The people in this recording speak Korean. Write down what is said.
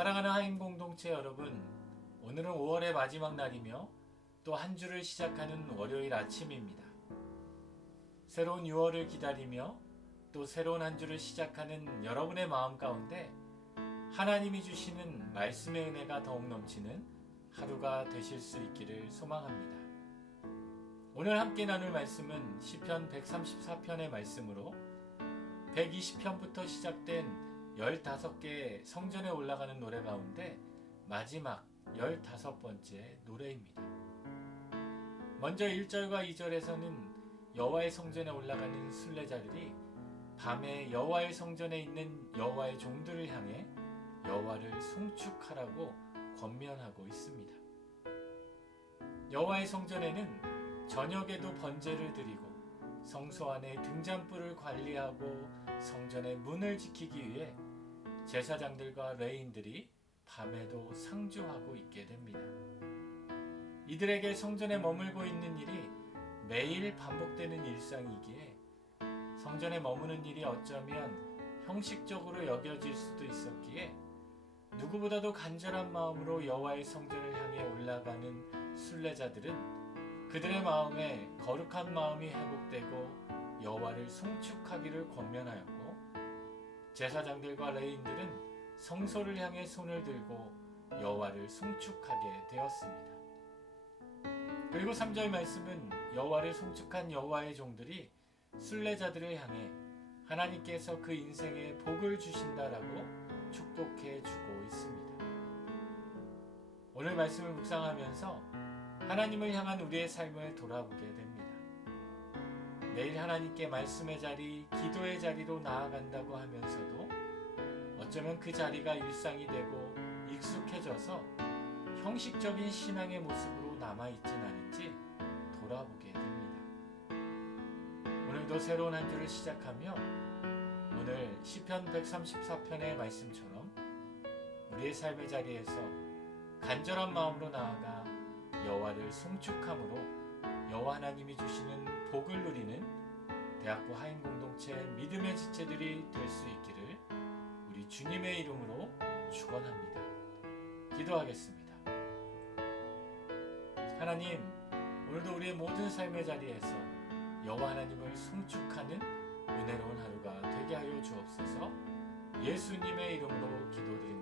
사랑하는 하임 공동체 여러분, 오늘은 5월의 마지막 날이며 또 한 주를 시작하는 월요일 아침입니다. 새로운 6월을 기다리며 또 새로운 한 주를 시작하는 여러분의 마음 가운데 하나님이 주시는 말씀의 은혜가 더욱 넘치는 하루가 되실 수 있기를 소망합니다. 오늘 함께 나눌 말씀은 시편 134편의 말씀으로 120편부터 시작된 15개의 성전에 올라가는 노래 가운데 마지막 15번째 노래입니다. 먼저 1절과 2절에서는 여호와의 성전에 올라가는 순례자들이 밤에 여호와의 성전에 있는 여호와의 종들을 향해 여호와를 송축하라고 권면하고 있습니다. 여호와의 성전에는 저녁에도 번제를 드리고 성소 안에 등잔불을 관리하고 성전의 문을 지키기 위해 제사장들과 레인들이 밤에도 상주하고 있게 됩니다. 이들에게 성전에 머물고 있는 일이 매일 반복되는 일상이기에 성전에 머무는 일이 어쩌면 형식적으로 여겨질 수도 있었기에 누구보다도 간절한 마음으로 여호와의 성전을 향해 올라가는 순례자들은 그들의 마음에 거룩한 마음이 회복되고 여호와를 송축하기를 권면하였고 제사장들과 레인들은 성소를 향해 손을 들고 여호와를 송축하게 되었습니다. 그리고 3절 말씀은 여호와를 송축한 여호와의 종들이 순례자들을 향해 하나님께서 그 인생에 복을 주신다라고 축복해 주고 있습니다. 오늘 말씀을 묵상하면서 하나님을 향한 우리의 삶을 돌아보게 됩니다. 매일 하나님께 말씀의 자리, 기도의 자리로 나아간다고 하면서도 어쩌면 그 자리가 일상이 되고 익숙해져서 형식적인 신앙의 모습으로 남아있진 않은지 돌아보게 됩니다. 오늘도 새로운 한 주를 시작하며 오늘 시편 134편의 말씀처럼 우리의 삶의 자리에서 간절한 마음으로 나아가 여호와를 송축함으로 여호와 하나님이 주시는 복을 누리는 대학부 하임 공동체 믿음의 지체들이 될 수 있기를 우리 주님의 이름으로 축원합니다. 기도하겠습니다. 하나님, 오늘도 우리의 모든 삶의 자리에서 여호와 하나님을 송축하는 은혜로운 하루가 되게 하여 주옵소서. 예수님의 이름으로 기도드립니다.